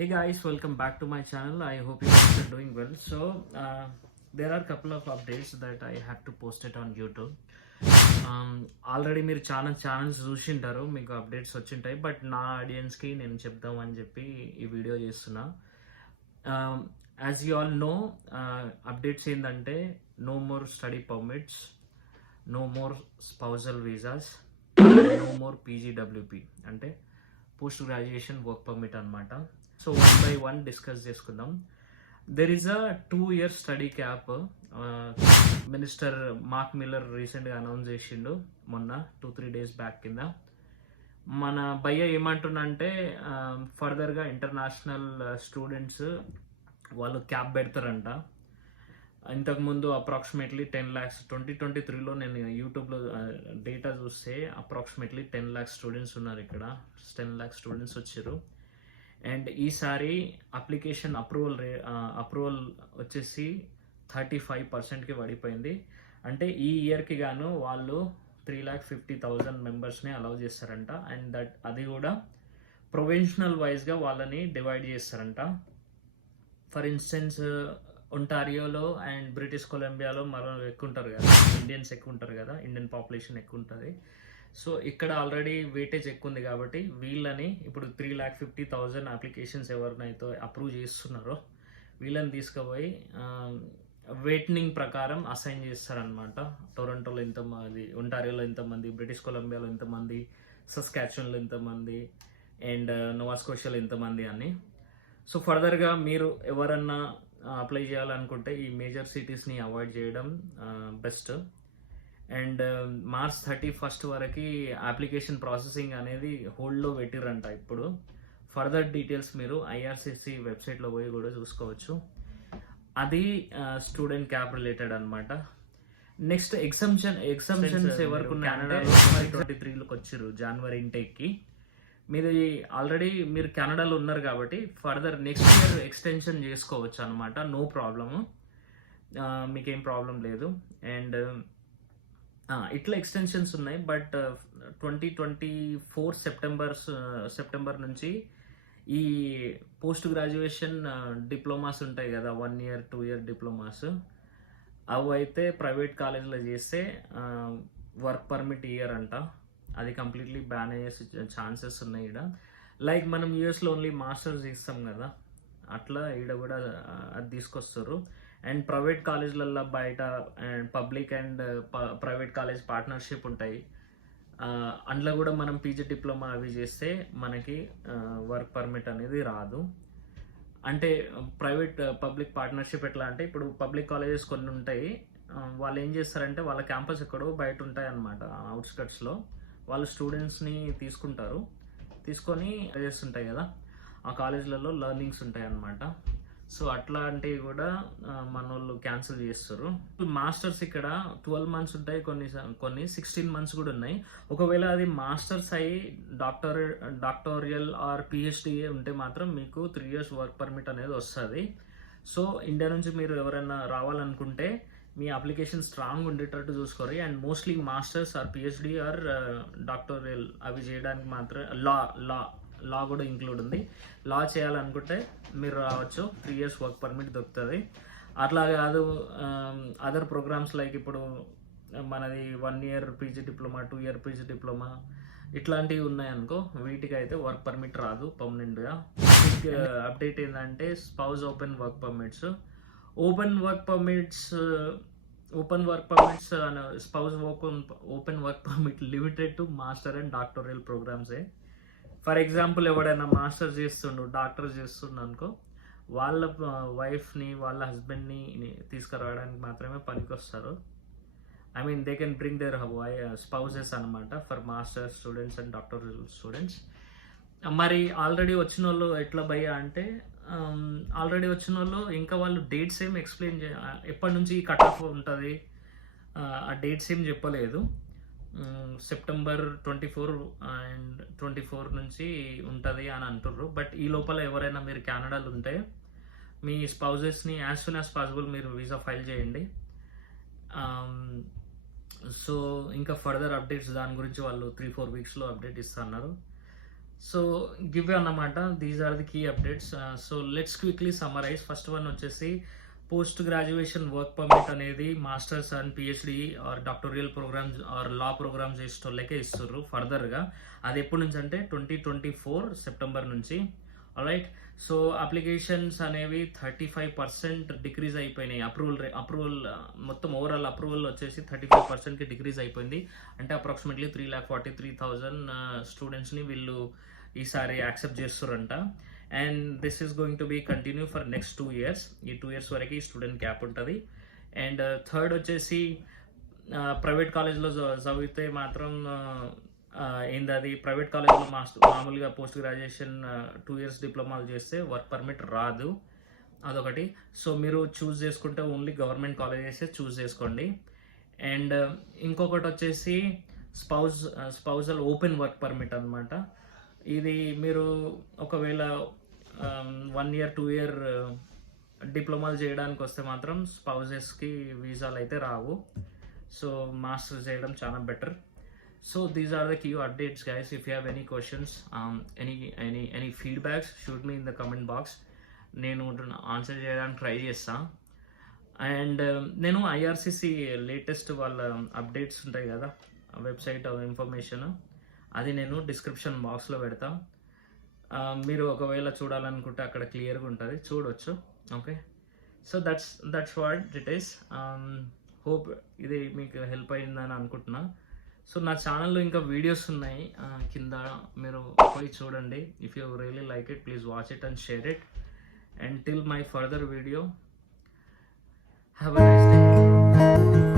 Hey guys, welcome back to my channel. I hope you guys are doing well. There are a couple of updates that I have to post it on YouTube. Already మీరు చాలా channels చూసింటారు, మీకు updates వచ్చింటాయి. But నా ఆడియన్స్కి నేను చెప్దామని చెప్పి ఈ video చేస్తున్నా. As you all know, updates ఏంటంటే no more study permits, no more spousal visas, no more PGWP అంటే పోస్ట్ గ్రాడ్యుయేషన్ వర్క్ పర్మిట్ అనమాట. సో 1 by 1 డిస్కస్ చేసుకుందాం. There is a 2 year study cap. Minister Mark Miller రీసెంట్గా announce చేసిండు మొన్న 2-3 days back కింద. మన భయ్య ఏమంటున్నంటే ఫర్దర్గా ఇంటర్నేషనల్ స్టూడెంట్స్ వాళ్ళు క్యాప్ పెడతారంట. ఇంతకుముందు అప్రాక్సిమేట్లీ 10 lakhs 2023లో నేను యూట్యూబ్లో డేటా చూస్తే అప్రాక్సిమేట్లీ 10 lakhs స్టూడెంట్స్ ఉన్నారు ఇక్కడ. 10 lakhs స్టూడెంట్స్ వచ్చారు. అండ్ ఈసారి అప్లికేషన్ అప్రూవల్ వచ్చేసి 35%కి పడిపోయింది. అంటే ఈ ఇయర్కి గాను వాళ్ళు 3,50,000 మెంబర్స్ని అలౌ చేస్తారంట. అండ్ అది కూడా ప్రొవిన్షనల్ వైజ్గా వాళ్ళని డివైడ్ చేస్తారంట. ఫర్ ఇన్స్టెన్స్ ఒంటారియోలో అండ్ బ్రిటిష్ కొలంబియాలో మరో ఎక్కువ ఉంటారు కదా, ఇండియన్స్ ఎక్కువ ఉంటారు కదా, ఇండియన్ పాపులేషన్ ఎక్కువ ఉంటుంది. సో ఇక్కడ ఆల్రెడీ వెయిటేజ్ ఎక్కువ ఉంది కాబట్టి వీళ్ళని ఇప్పుడు 3,50,000 అప్లికేషన్స్ ఎవరినైతే అప్రూవ్ చేస్తున్నారో వీళ్ళని తీసుకుపోయి వెయిటింగ్ ప్రకారం అసైన్ చేస్తారనమాట. టొరంటోలో ఇంతమంది, ఒంటారియోలో ఇంతమంది, బ్రిటిష్ కొలంబియాలో ఇంతమంది, సస్కాచువన్లో ఇంతమంది, అండ్ నోవాస్కోషియాలో ఇంతమంది అని. సో ఫర్దర్గా మీరు ఎవరన్నా అప్లై చేయాలనుకుంటే ఈ మేజర్ సిటీస్ని అవాయిడ్ చేయడం బెస్ట్. అండ్ March 31 వరకు అప్లికేషన్ ప్రాసెసింగ్ అనేది హోల్డ్లో పెట్టిరంట. ఇప్పుడు ఫర్దర్ డీటెయిల్స్ మీరు ఐఆర్సిసి వెబ్సైట్లో పోయి కూడా చూసుకోవచ్చు. అది స్టూడెంట్ క్యాప్ రిలేటెడ్ అనమాట. నెక్స్ట్ ఎగ్జామ్షన్స్ ఎవరికి ఉన్నాయంటే 2023లోకి వచ్చారు జనవరి ఇంటేక్కి. మీరు ఆల్రెడీ మీరు కెనడాలో ఉన్నారు కాబట్టి ఫర్దర్ నెక్స్ట్ ఇయర్ ఎక్స్టెన్షన్ చేసుకోవచ్చు అనమాట. నో ప్రాబ్లము, మీకేం ప్రాబ్లం లేదు. అండ్ ఇట్లా ఎక్స్టెన్షన్స్ ఉన్నాయి. బట్ 2024 సెప్టెంబర్ నుంచి ఈ పోస్ట్ గ్రాడ్యుయేషన్ డిప్లొమాస్ ఉంటాయి కదా, 1 year 2 year డిప్లొమాస్, అవి అయితే ప్రైవేట్ కాలేజ్లో చేస్తే వర్క్ పర్మిట్ ఇయర్ అంట. అది కంప్లీట్లీ బ్యాన్ అయ్యే ఛాన్సెస్ ఉన్నాయి ఇక్కడ. లైక్ మనం యూఎస్లో ఓన్లీ మాస్టర్స్ ఇస్తాం కదా, అట్లా ఈడ కూడా అది తీసుకొస్తారు. అండ్ ప్రైవేట్ కాలేజ్లలో బయట and public and private college partnership ఉంటాయి. అందులో కూడా మనం పీజీ డిప్లొమా అవి చేస్తే మనకి వర్క్ పర్మిట్ అనేది రాదు. అంటే ప్రైవేట్ పబ్లిక్ పార్ట్నర్షిప్ ఎట్లా అంటే, ఇప్పుడు పబ్లిక్ కాలేజెస్ కొన్ని ఉంటాయి, వాళ్ళు ఏం చేస్తారంటే వాళ్ళ క్యాంపస్ ఎక్కడో బయట ఉంటాయి అన్నమాట, అవుట్స్కట్స్లో. వాళ్ళు స్టూడెంట్స్ని తీసుకొని చేస్తుంటాయి కదా, ఆ కాలేజ్లలో లెర్నింగ్స్ ఉంటాయి అన్నమాట. సో అట్లాంటివి కూడా మన వాళ్ళు క్యాన్సిల్ చేస్తారు. మాస్టర్స్ ఇక్కడ 12 months ఉంటాయి, కొన్ని 16 months కూడా ఉన్నాయి. ఒకవేళ అది మాస్టర్స్ అయ్యి డాక్టోరియల్ ఆర్ పిహెచ్డి ఉంటే మాత్రం మీకు 3 years వర్క్ పర్మిట్ అనేది వస్తుంది. సో ఇండియా నుంచి మీరు ఎవరైనా రావాలనుకుంటే మీ అప్లికేషన్ స్ట్రాంగ్ ఉండేటట్టు చూసుకోరు. And mostly masters or PhD or doctoral అవి చేయడానికి మాత్రం లా కూడా ఇంక్లూడ్ ఉంది. లా చేయాలనుకుంటే మీరు రావచ్చు, 3 years వర్క్ పర్మిట్ దొరుకుతుంది. అట్లా కాదు అదర్ ప్రోగ్రామ్స్ లైక్ ఇప్పుడు మనది 1 year PG diploma, 2 year PG diploma ఇట్లాంటివి ఉన్నాయనుకో, వీటికి అయితే వర్క్ పర్మిట్ రాదు పర్మనెంట్గా. అప్డేట్ ఏంటంటే spouse open work permits spouse open work permit limited to master and doctoral ప్రోగ్రామ్సే. ఫర్ ఎగ్జాంపుల్ ఎవడైనా మాస్టర్స్ డాక్టర్ చేస్తుండు అనుకో, వాళ్ళ వైఫ్ని వాళ్ళ హస్బెండ్ని తీసుకురావడానికి మాత్రమే పనికి వస్తారు. I mean they can bring their spouses అనమాట for masters students and doctoral students. మరి ఆల్రెడీ వచ్చిన వాళ్ళు ఎట్లా భయ్యా అంటే, ఆల్రెడీ వచ్చిన వాళ్ళు ఇంకా వాళ్ళు డేట్స్ ఏం ఎక్స్ప్లెయిన్ ఎప్పటి నుంచి కట్ ఆఫ్ ఉంటుంది ఆ డేట్స్ ఏం చెప్పలేదు. సెప్టెంబర్ 24 అండ్ 24 నుంచి ఉంటుంది అని అంటుర్రు. బట్ ఈ లోపల ఎవరైనా మీరు కెనడాలో ఉంటే మీ స్పౌజెస్ని యాజ్ సూన్ యాజ్ పాసిబుల్ మీరు వీసా ఫైల్ చేయండి. సో ఇంకా ఫర్దర్ అప్డేట్స్ దాని గురించి వాళ్ళు 3-4 weeksలో అప్డేట్ ఇస్తున్నారు. సో గివ్ అన్నమాట, these are the key updates. So let's quickly summarise. First one వచ్చేసి పోస్ట్ గ్రాడ్యుయేషన్ వర్క్ పర్మిట్ అనేది masters and PhD or doctoral programmes or law programmes చేసేటోళ్ళకే ఇస్తుర్రు ఫర్దర్గా. అది ఎప్పటి నుంచి అంటే 2024 సెప్టెంబర్ నుంచి. రైట్. సో అప్లికేషన్స్ అనేవి 35% డిక్రీజ్ అయిపోయినాయి. అప్రూవల్ మొత్తం ఓవరాల్ అప్రూవల్ వచ్చేసి 35%కి డిక్రీజ్ అయిపోయింది. అంటే అప్రాక్సిమేట్లీ 3,43,000 స్టూడెంట్స్ని వీళ్ళు ఈసారి యాక్సెప్ట్ చేస్తారంట. And this is going to be continue for next 2 years. ఈ 2 years వరకు స్టూడెంట్ క్యాప్ ఉంటుంది. అండ్ థర్డ్ వచ్చేసి ప్రైవేట్ కాలేజ్లో చదివితే మాత్రం ఏంది అది, ప్రైవేట్ కాలేజ్లో మామూలుగా పోస్ట్ గ్రాడ్యుయేషన్ 2 years డిప్లొమాలు చేస్తే వర్క్ పర్మిట్ రాదు. అదొకటి. సో మీరు చూస్ చేసుకుంటే ఓన్లీ గవర్నమెంట్ కాలేజెస్ చూస్ చేసుకోండి. అండ్ ఇంకొకటి వచ్చేసి స్పౌజల్ ఓపెన్ వర్క్ పర్మిట్ అనమాట. ఇది మీరు ఒకవేళ 1 year 2 year డిప్లొమాలు చేయడానికి వస్తే మాత్రం స్పౌజెస్కి వీసాలు అయితే రావు. సో మాస్టర్స్ చేయడం చాలా better. So these are the key updates, guys. If you have any questions, any feedbacks, shoot me in the comment box. నేను ఆన్సర్ చేయడానికి ట్రై చేస్తా. అండ్ నేను ఐఆర్సిసి లేటెస్ట్ వాళ్ళ అప్డేట్స్ ఉంటాయి కదా, వెబ్సైట్ ఇన్ఫర్మేషన్, అది నేను డిస్క్రిప్షన్ బాక్స్లో పెడతా. మీరు ఒకవేళ చూడాలనుకుంటే అక్కడ క్లియర్గా ఉంటుంది, చూడొచ్చు. Okay. So that's what it is. Hope ఇది మీకు హెల్ప్ అయిందని అనుకుంటున్నా. సో నా ఛానల్లో ఇంకా వీడియోస్ ఉన్నాయి కింద, మీరు పోయి చూడండి. If you really like it, please watch it and share it. And till my further video, have a nice day.